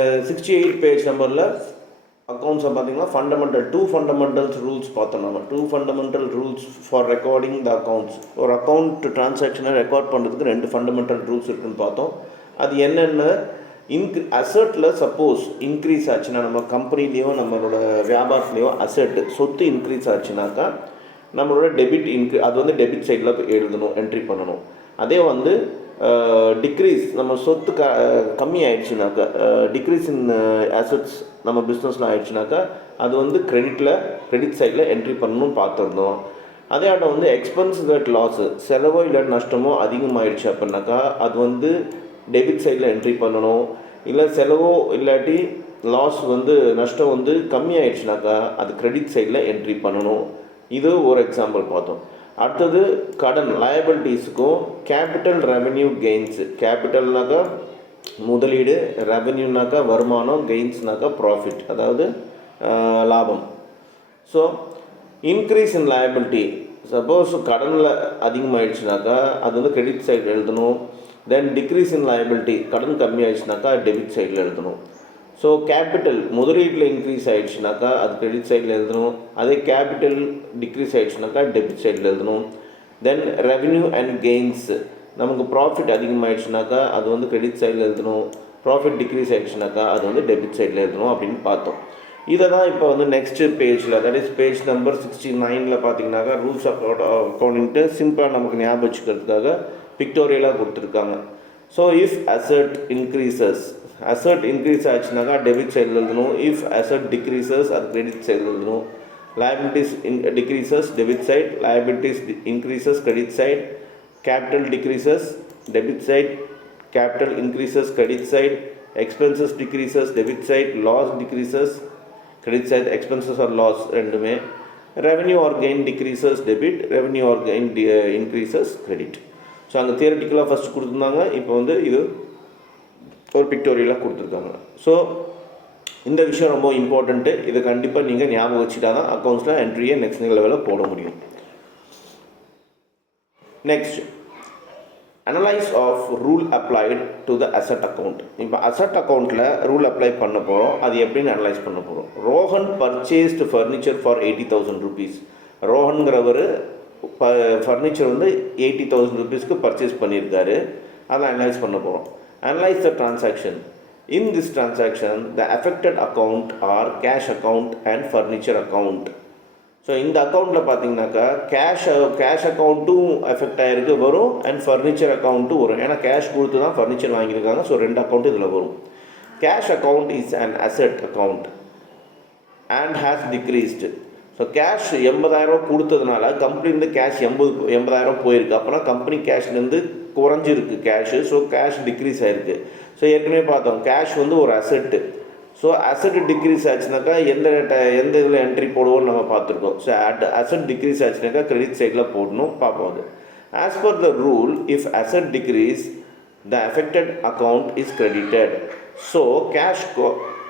68 page நம்பரில் அக்கௌண்ட்ஸை பார்த்தீங்கன்னா two fundamentals rules பார்த்தோம். நம்ம 2 fundamental rules for recording the accounts. ஒரு அக்கௌண்ட் ட்ரான்சாக்ஷனை ரெக்கார்ட் பண்ணுறதுக்கு 2 ஃபண்டமெண்டல் ரூல்ஸ் இருக்குதுன்னு பார்த்தோம். அது என்னென்ன, அசட்டில் சப்போஸ் இன்க்ரீஸ் ஆச்சுன்னா, நம்ம கம்பெனிலேயோ நம்மளோட வியாபாரத்துலேயோ அசட்டு சொத்து இன்க்ரீஸ் ஆச்சுனாக்கா நம்மளோட அது வந்து டெபிட் சைடில் எழுதணும், என்ட்ரி பண்ணணும். அதே வந்து டிக்ரீஸ், நம்ம சொத்து கம்மி ஆயிடுச்சுனாக்கா, டிக்ரீஸ் இன் அசட்ஸ் நம்ம பிஸ்னஸில் ஆயிடுச்சுனாக்கா அது வந்து கிரெடிட் சைடில் என்ட்ரி பண்ணணும் பார்த்துருந்தோம். அதே ஆட்டம் வந்து எக்ஸ்பென்ஸ் தட் லாஸு, செலவோ இல்லை நஷ்டமோ அதிகமாகிடுச்சு அப்படின்னாக்கா அது வந்து டெபிட் சைடில் என்ட்ரி பண்ணணும். இல்லை செலவோ இல்லாட்டி லாஸ் வந்து நஷ்டம் வந்து கம்மி ஆயிடுச்சுனாக்கா அது கிரெடிட் சைடில் என்ட்ரி பண்ணணும். இது ஒரு எக்ஸாம்பிள் பார்த்தோம். அடுத்தது கடன் லயபிலிட்டிஸுக்கும் கேபிட்டல் ரெவென்யூ கெயின்ஸு. கேபிட்டல்னாக்கா முதலீடு, ரெவென்யூனாக்கா வருமானம், கெயின்ஸ்னாக்கா ப்ராஃபிட், அதாவது லாபம். So increase in liability, suppose கடனில் அதிகமாகிடுச்சுனாக்கா அது வந்து கிரெடிட் சைடில் எழுதணும். தென் டிக்ரீஸ் இன் லயபிலிட்டி, கடன் கம்மி ஆயிடுச்சுனாக்கா டெபிட் சைடில் எழுதணும். ஸோ கேபிட்டல் முதலீட்டில் இன்க்ரீஸ் ஆகிடுச்சுனாக்கா அது கிரெடிட் சைடில் எழுதணும். அதே கேபிட்டல் டிக்ரீஸ் ஆகிடுச்சுனாக்கா டெபிட் சைடில் எழுதணும். தென் ரெவென்யூ அண்ட் கெயின்ஸ், நமக்கு ப்ராஃபிட் அதிகமாகிடுச்சுனாக்கா அது வந்து கிரெடிட் சைடில் எழுதணும். ப்ராஃபிட் டிக்ரீஸ் ஆகிடுச்சுனாக்கா அது வந்து டெபிட் சைடில் எழுதணும் அப்படின்னு பார்த்தோம். இதை தான் இப்போ வந்து நெக்ஸ்ட்டு பேஜில், தட் இஸ் பேஜ் நம்பர் 69 பார்த்தீங்கன்னாக்கா ரூல்ஸ் ஆஃப் அக்கௌண்டிங்ட்டு சிம்பிளாக நமக்கு ஞாபகம் வச்சுக்கிறதுக்காக பிக்டோரியலாக கொடுத்துருக்காங்க. So if asset increases, asset increase ஆச்சுனாக்கா டெபிட் சைடில் எழுதணும். இஃப் அசட் டிக்ரீசஸ் அது கிரெடிட் சைடில் எழுதணும். Liabilities decreases debit side, liabilities increases credit side, capital decreases debit side, capital increases credit side, expenses decreases debit side, loss decreases credit side, expenses or loss ரெண்டுமே. Revenue or gain decreases debit, revenue or gain increases credit. So அங்கே தியரட்டிக்கலாக first கொடுத்துருந்தாங்க, இப்போ வந்து இது ஒரு பிக்டோரியலாக கொடுத்துருக்காங்க. So இந்த விஷயம் ரொம்ப இம்பார்ட்டண்ட்டு. இதை கண்டிப்பாக நீங்கள் ஞாபகம் வச்சுட்டா தான் அக்கௌண்ட்ஸில் என்ட்ரியை நெக்ஸ்ட் லெவலில் போட முடியும். Next, analyse of rule applied to the asset account. இப்போ அசட் அக்கௌண்ட்டில் ரூல் அப்ளை பண்ண போகிறோம். அது எப்படின்னு அனலைஸ் பண்ண போகிறோம். Rohan purchased furniture for 80,000 rupees. ரோஹன்கிறவர் ஃபர்னிச்சர் வந்து 80,000 rupeesக்கு பர்ச்சேஸ் பண்ணியிருக்காரு. அதை அனலைஸ் பண்ண போகிறோம். Analyze the transaction. In this transaction, the affected account are cash account and furniture account. So இந்த அக்கௌண்ட்டில் பார்த்தீங்கன்னாக்கா கேஷ் அக்கௌண்ட்டும் எஃபெக்ட் ஆகிருக்கு வரும், அண்ட் ஃபர்னிச்சர் அக்கௌண்ட்டும் வரும். ஏன்னா கேஷ் கொடுத்து தான் ஃபர்னிச்சர் வாங்கியிருக்காங்க. ஸோ 2 அக்கௌண்ட் இதில் வரும். Cash account is an asset account and has decreased. So cash 80,000 கொடுத்ததுனால கம்பெனிலேருந்து கேஷ் 80,000 போயிருக்கு. அப்போனா கம்பெனி கேஷ்லேருந்து குறைஞ்சிருக்கு கேஷு. ஸோ கேஷ் டிக்ரீஸ் ஆகிருக்கு. ஸோ ஏற்கனவே பார்த்தோம் கேஷ் வந்து ஒரு அசெட்டு. ஸோ அசெட் டிக்ரீஸ் ஆச்சுனாக்கா எந்த இதில் என்ட்ரி போடுவோம்னு நம்ம பார்த்துருக்கோம். ஸோ அசெட் டிக்ரீஸ் ஆச்சுனாக்கா கிரெடிட் சைடில் போடணும் பார்ப்போம். அது as per the rule, if asset degrees the affected account is credited. So cash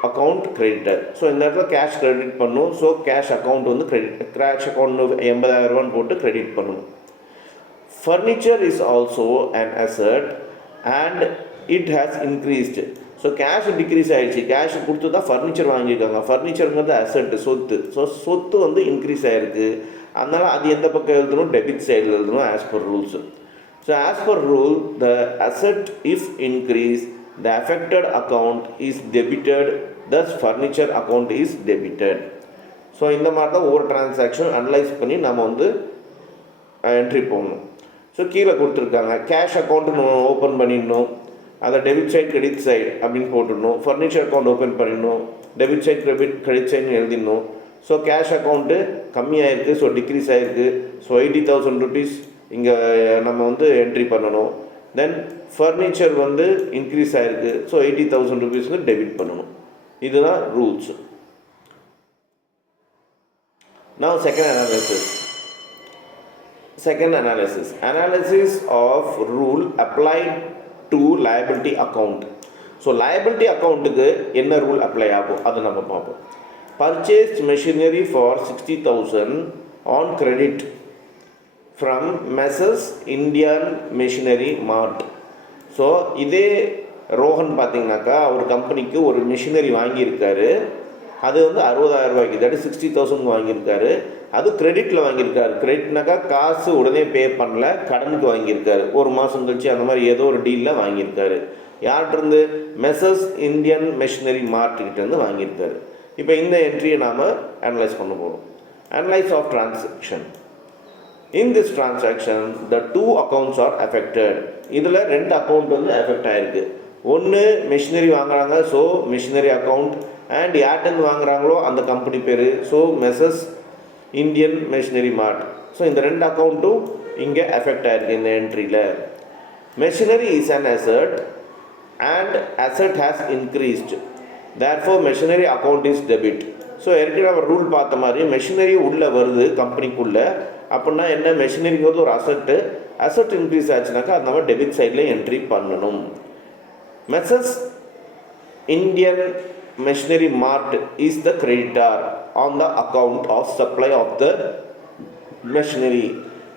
account credited. So இந்த இடத்துல கேஷ் கிரெடிட் பண்ணும். ஸோ கேஷ் அக்கௌண்ட் வந்து கேஷ் அக்கௌண்ட் 80,000 போட்டு கிரெடிட் பண்ணணும். Furniture is also an asset and it has increased. So cash decrease ஆகிடுச்சு. Cash கொடுத்து தான் furniture வாங்கியிருக்காங்க. ஃபர்னிச்சருங்கிறது அசெட்டு, சொத்து. ஸோ சொத்து வந்து இன்க்ரீஸ் ஆகிருக்கு. அதனால் அது எந்த பக்கம் எழுதணும், டெபிட் சைடில் எழுதணும் as per rules. So as per rule, the asset if increase the affected account is debited, thus furniture account is debited. So இந்த மாதிரி தான் ஒவ்வொரு டிரான்சாக்ஷன் அனலைஸ் பண்ணி நம்ம வந்து என்ட்ரி போடணும். ஸோ கீழே கொடுத்துருக்காங்க கேஷ் அக்கௌண்ட்டு ஓப்பன் பண்ணிடணும். அதை டெபிட் சைட் கிரெடிட் சைட் அப்படின்னு போட்டுடணும். ஃபர்னிச்சர் அக்கௌண்ட் ஓப்பன் பண்ணிடணும். டெபிட் சைட் கிரெடிட் சைட்னு எழுதிடணும். ஸோ கேஷ் அக்கௌண்ட்டு கம்மியாகிருக்கு. ஸோ டிக்ரீஸ் ஆகிருக்கு. ஸோ 80,000 rupees இங்கே நம்ம வந்து என்ட்ரி பண்ணணும். தென் ஃபர்னிச்சர் வந்து இன்க்ரீஸ் ஆகிருக்கு. ஸோ 80,000 rupees டெபிட் பண்ணணும். இதுதான் rules. Now second analysis of rule applied to liability account. So liability அக்கௌண்ட்டுக்கு என்ன ரூல் அப்ளை ஆகும் அது நம்ம பார்ப்போம். Purchased machinery for 60,000 on credit from Messrs Indian Machinery Mart. So இதே ரோஹன் பார்த்தீங்கன்னாக்கா அவர் கம்பெனிக்கு ஒரு மிஷினரி வாங்கியிருக்காரு. அது வந்து 60,000 ரூபாய்க்கு, தட் இஸ் 60,000 வாங்கியிருக்காரு. அது கிரெடிட்டில் வாங்கியிருக்காரு. கிரெடிட்னாக்கா காசு உடனே பே பண்ணல, கடனுக்கு வாங்கியிருக்காரு. ஒரு மாதம் கழிச்சு அந்த மாதிரி ஏதோ ஒரு டீலில் வாங்கியிருக்காரு. யார்கிட்டருந்து? மெசர்ஸ் இந்தியன் மெஷினரி மார்ட்கிட்டேருந்து வாங்கியிருக்காரு. இப்போ இந்த என்ட்ரியை நாம் அனலைஸ் பண்ண போகிறோம். Analyse of transaction. In this transaction the 2 accounts are affected. இதில் 2 அக்கௌண்ட் வந்து எஃபெக்ட் ஆகிருக்கு. ஒன்று மிஷினரி வாங்குறாங்க, ஸோ மிஷினரி அக்கௌண்ட். அண்ட் யார்ட்டேருந்து வாங்குறாங்களோ அந்த கம்பெனி பேர், so messrs Indian machinery mart. So இந்த 2 அக்கௌண்ட்டும் இங்கே எஃபெக்ட் ஆகிருக்கு இந்த என்ட்ரியில். Machinery is an asset and asset has increased, therefore machinery account is debit. So ஏற்கனவே நம்ம ரூல் பார்த்த மாதிரி மெஷினரி உள்ளே வருது கம்பெனிக்குள்ளே அப்படின்னா என்ன? மெஷினரிங்கிறது ஒரு அசட்டு. அசட் இன்க்ரீஸ் ஆச்சுனாக்கா அது நம்ம டெபிட் சைடில் என்ட்ரி பண்ணணும். Measures Indian machinery mart is the creditor on the account of supply of the machinery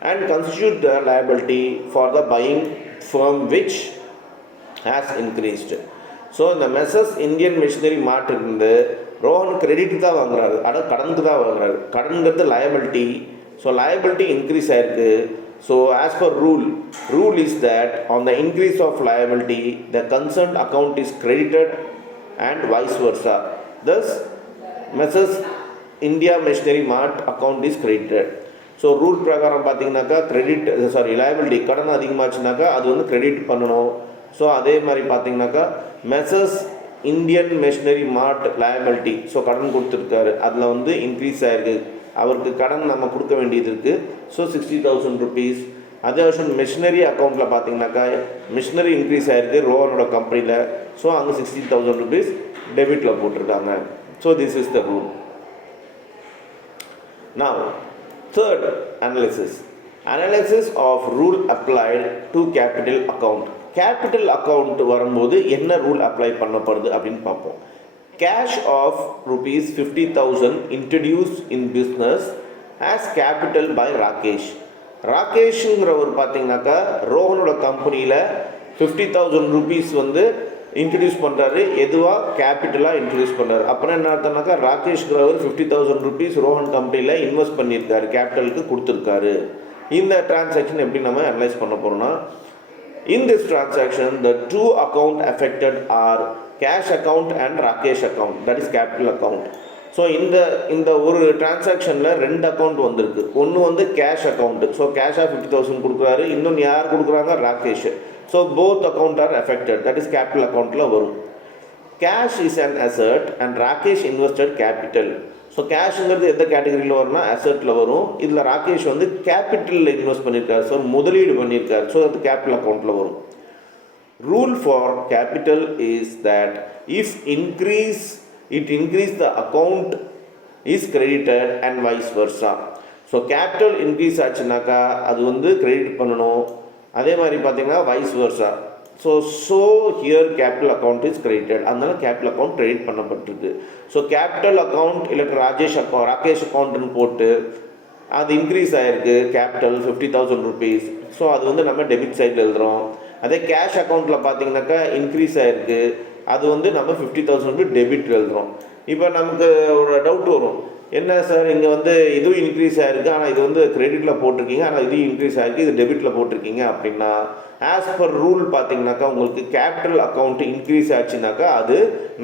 and constitute the liability for the buying firm which has increased. So இந்த Messrs Indian machinery mart இருந்து Rohan credit தான் வாங்குறாரு, ஆனால் கடனுக்கு தான் வாங்குறாரு. கடனுங்கிறது liability. So liability increase ஆயிருக்கு. So as per rule is that on the increase of liability the concerned account is credited and vice versa. Thus Messrs India Machinery Mart account is credited. So rule பிரகாரம் பார்த்தீங்கன்னாக்கா liability கடன் அதிகமாச்சுனாக்கா அது வந்து credit பண்ணணும். So அதே மாதிரி பார்த்தீங்கன்னாக்கா measures Indian machinery மார்ட் liability, so கடன் கொடுத்துருக்காரு, அதில் வந்து இன்க்ரீஸ் ஆகிருக்கு. அவருக்கு கடன் நம்ம கொடுக்க வேண்டியது இருக்குது. So 60,000 rupees. அதே வருஷம் மிஷினரி அக்கௌண்ட்டில் பார்த்தீங்கன்னாக்கா மிஷினரி இன்க்ரீஸ் ஆகிருக்கு ரோஹனோட கம்பெனியில். ஸோ அங்கே 60,000 rupees டெபிட்டில் போட்டிருக்காங்க. So this is the rule. Now third analysis of rule applied to capital account. Capital account வரும்போது என்ன ரூல் அப்ளை பண்ணப்படுது அப்படின்னு பார்ப்போம். Cash of ₹50,000 introduce in business as capital by Rakesh. ராகேஷுங்கிறவர் பார்த்தீங்கன்னாக்கா ரோஹனோட கம்பெனியில் 50,000 rupees வந்து இன்ட்ரடியூஸ் பண்ணுறாரு. எதுவாக? கேபிட்டலாக இன்ட்ரடியூஸ் பண்ணுறாரு. அப்புறம் என்ன அர்த்தம்னாக்கா ராகேஷ்ங்கிறவர் 50,000 rupees ரோஹன் கம்பெனியில் இன்வெஸ்ட் பண்ணியிருக்காரு, கேபிட்டலுக்கு கொடுத்துருக்காரு. இந்த டிரான்சாக்ஷன் எப்படி நம்ம அனலைஸ் பண்ண போகிறோம்னா, இன் this transaction the 2 account affected are cash account and Rakesh account, that is capital account. So இந்த ஒரு டிரான்சாக்ஷனில் 2 அக்கௌண்ட் வந்திருக்கு. ஒன்று வந்து கேஷ் அக்கௌண்ட்டு, ஸோ கேஷாக 50,000 கொடுக்குறாரு. இன்னொன்று யார் கொடுக்குறாங்க? Rakesh. So both account are affected, that is capital அக்கௌண்ட்டில் வரும். Cash is an asset and Rakesh invested capital. So கேஷுங்கிறது எந்த கேட்டகரியில் வரும்னா அசட்டில் வரும். இதில் ராகேஷ் வந்து கேபிட்டலில் இன்வெஸ்ட் பண்ணியிருக்காரு, ஸோ முதலீடு பண்ணியிருக்காரு. ஸோ அது கேபிட்டல் அக்கௌண்ட்டில் வரும். Rule for capital is that if it increase the account is credited and vice versa. So capital increase ஆச்சுனாக்கா அது வந்து கிரெடிட் பண்ணணும். அதே மாதிரி பார்த்தீங்கன்னா vice versa. So here capital account is credited, அதனால கேபிட்டல் அக்கௌண்ட் கிரெடிட் பண்ணப்பட்டிருக்கு. ஸோ கேபிட்டல் அக்கௌண்ட் இல்லை ராகேஷ் அக்கௌண்ட்டுன்னு போட்டு அது இன்க்ரீஸ் ஆகிருக்கு கேபிட்டல் 50,000 rupees. ஸோ அது வந்து நம்ம டெபிட் சைடில் எழுதுகிறோம். அதே கேஷ் அக்கௌண்ட்டில் பார்த்தீங்கன்னாக்கா இன்க்ரீஸ் ஆகிருக்கு, அது வந்து நம்ம 50,000 rupees டெபிட் எழுதுகிறோம். இப்போ நமக்கு ஒரு டவுட் வரும், என்ன சார் இங்கே வந்து இதுவும் இன்க்ரீஸ் ஆகிருக்கு, ஆனால் இது வந்து கிரெடிட்டில் போட்டிருக்கீங்க, ஆனால் இதுவும் இன்க்ரீஸ் ஆகிருக்கு, இது டெபிட்டில் போட்டிருக்கீங்க அப்படின்னா, ஆஸ் பர் ரூல் பார்த்தீங்கன்னாக்கா உங்களுக்கு கேபிட்டல் அக்கௌண்ட் இன்க்ரீஸ் ஆச்சுனாக்கா அது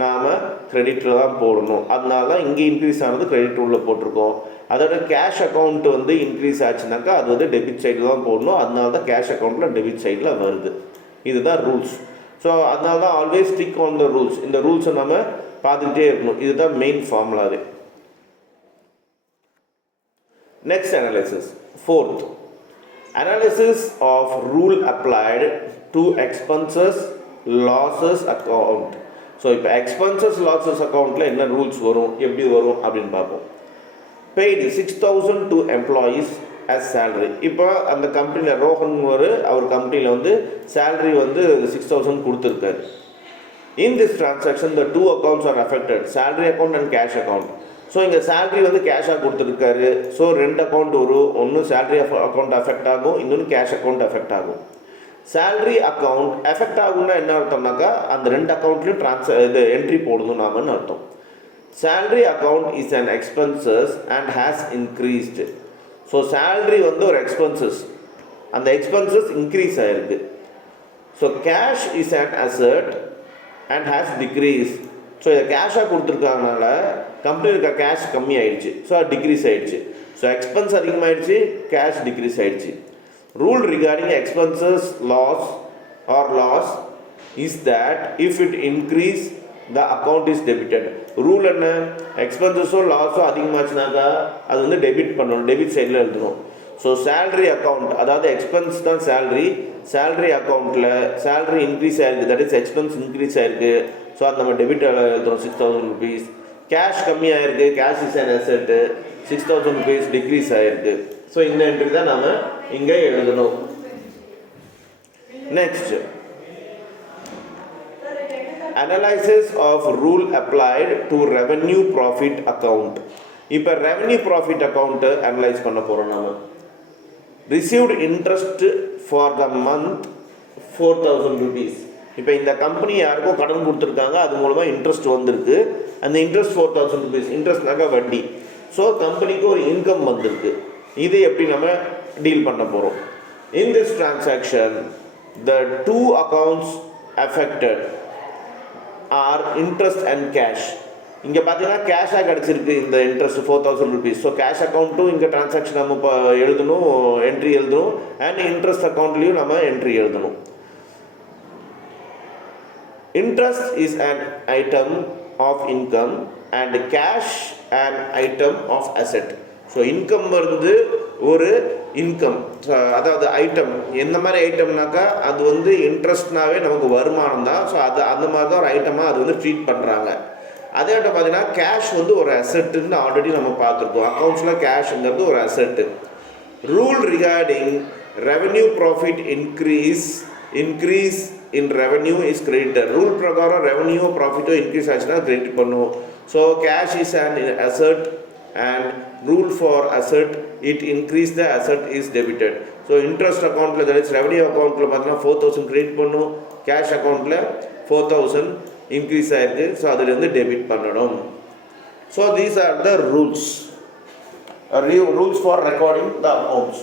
நாம் கிரெடிட்டில் தான் போடணும். அதனால தான் இங்கே இன்க்ரீஸ் ஆனது கிரெடிட் உள்ள போட்டிருக்கோம். அதோட கேஷ் அக்கௌண்ட் வந்து இன்க்ரீஸ் ஆச்சுனாக்கா அது வந்து டெபிட் சைடில் தான் போடணும். அதனால தான் கேஷ் அக்கௌண்ட்டில் டெபிட் சைடில் வருது. இதுதான் ரூல்ஸ். ஸோ அதனால தான் always stick on the rules. இந்த ரூல்ஸை நம்ம பார்த்துக்கிட்டே இருக்கணும். இதுதான் மெயின் ஃபார்முலாவே. Next analysis, fourth analysis of rule applied to expenses losses account. So இப்போ எக்ஸ்பென்சஸ் லாஸஸ் அக்கௌண்ட்டில் என்ன ரூல்ஸ் வரும், எப்படி வரும் அப்படின்னு பார்ப்போம். Paid 6,000 to employees as salary. இப்போ அந்த கம்பெனியில் ரோஹன் அவர் கம்பெனியில் வந்து சேலரி வந்து 6,000 கொடுத்துருக்காரு. இன் this transaction the 2 accounts are affected, salary account and cash account. So இங்கே சேலரி வந்து கேஷாக கொடுத்துருக்காரு. ஸோ 2 அக்கௌண்ட் வரும். ஒன்று சேலரி அக்கௌண்ட் அஃபெக்ட் ஆகும், இன்னொன்று கேஷ் அக்கௌண்ட் அஃபெக்ட் ஆகும். salary account affect ஆகும்னா என்ன அர்த்தம்னாக்கா அந்த ரெண்டு அக்கௌண்ட்லையும் இது என்ட்ரி போடணும் நாமன்னு அர்த்தம். salary account is an expenses and has increased. So salary வந்து ஒரு expenses, அந்த expenses increase ஆயிருக்கு. So cash is an asset and has decreased. So இதை கேஷாக கொடுத்துருக்காங்கனால கம்பெனியில் இருக்க கேஷ் கம்மி ஆயிடுச்சு, ஸோ அது டிக்ரீஸ் ஆகிடுச்சு. ஸோ எக்ஸ்பென்ஸ் அதிகமாகிடுச்சு, கேஷ் டிக்ரீஸ் ஆகிடுச்சு. Rule regarding expenses loss is that if it increase the account is debited. Rule என்ன, எக்ஸ்பென்சஸோ லாஸோ அதிகமாச்சுனாக்கா அது வந்து டெபிட் பண்ணணும், டெபிட் சைடில் எழுதணும். ஸோ சேல்ரி அக்கௌண்ட், அதாவது எக்ஸ்பென்ஸ் தான் சேல்ரி அக்கௌண்ட்டில் சேல்ரி இன்க்ரீஸ் ஆகிருக்கு, தட் இஸ் எக்ஸ்பென்ஸ் இன்க்ரீஸ் ஆகிருக்கு. ஸோ அது நம்ம டெபிட் எழுதுறோம் 6,000 rupees. கேஷ் கம்மியாக இருக்குது, cash is an asset, 6,000 rupees decrease ஆகிருக்கு. ஸோ இந்த என்ட்ரி தான் நாம் இங்கே எழுதணும். Next, analysis of rule applied to revenue profit account. இப்போ ரெவன்யூ ப்ராஃபிட் அக்கௌண்ட்டு அனலைஸ் பண்ண போகிறோம் நாம். Received interest for the month 4,000 rupees. இப்போ இந்த கம்பெனி யாருக்கும் கடன் கொடுத்துருக்காங்க, அது மூலமாக இன்ட்ரெஸ்ட் வந்திருக்கு. அந்த இன்ட்ரெஸ்ட் 4,000 rupees, இன்ட்ரெஸ்ட்னாக்கா வட்டி. ஸோ கம்பெனிக்கு ஒரு இன்கம் வந்திருக்கு. இதை எப்படி நம்ம டீல் பண்ண போகிறோம்? In this transaction the two accounts affected are interest and cash. இங்கே பார்த்தீங்கன்னா கேஷாக கிடச்சிருக்கு இந்த இன்ட்ரெஸ்ட் 4,000 rupees. ஸோ கேஷ் அக்கௌண்ட்டும் இங்கே டிரான்சாக்ஷன் நம்ம இப்போ எழுதணும், என்ட்ரி எழுதணும். அண்ட் இன்ட்ரெஸ்ட் அக்கௌண்ட்லேயும் நம்ம என்ட்ரி எழுதணும். Interest is an item of income and cash an item of asset. So income வந்து ஒரு இன்கம், அதாவது ஐட்டம். எந்த மாதிரி ஐட்டம்னாக்கா அது வந்து இன்ட்ரெஸ்ட்னாவே நமக்கு வருமானம் தான். ஸோ அது அந்த மாதிரி தான் ஒரு ஐட்டமாக அது வந்து ட்ரீட் பண்ணுறாங்க. அதே விட பார்த்தீங்கன்னா கேஷ் வந்து ஒரு அசெட்டுன்னு ஆல்ரெடி நம்ம பார்த்துருக்கோம். அக்கௌண்ட்ஸில் கேஷ்ங்கிறது ஒரு asset. Rule regarding revenue profit increase in revenue is credited. Rule பிரகாரம் ரெவன்யூ ப்ராஃபிட்டோ இன்க்ரீஸ் ஆச்சுன்னா கிரெடிட் பண்ணுவோம். So cash is an asset and rule for asset, it increase the asset is debited. So interest அக்கௌண்ட்டில், that is revenue அக்கௌண்ட்டில் பார்த்தீங்கன்னா 4,000 credit பண்ணும், cash அக்கௌண்ட்டில் 4,000 increase ஆகிருக்கு. So அதுலேருந்து டெபிட் பண்ணணும். So these are the rules for recording the accounts.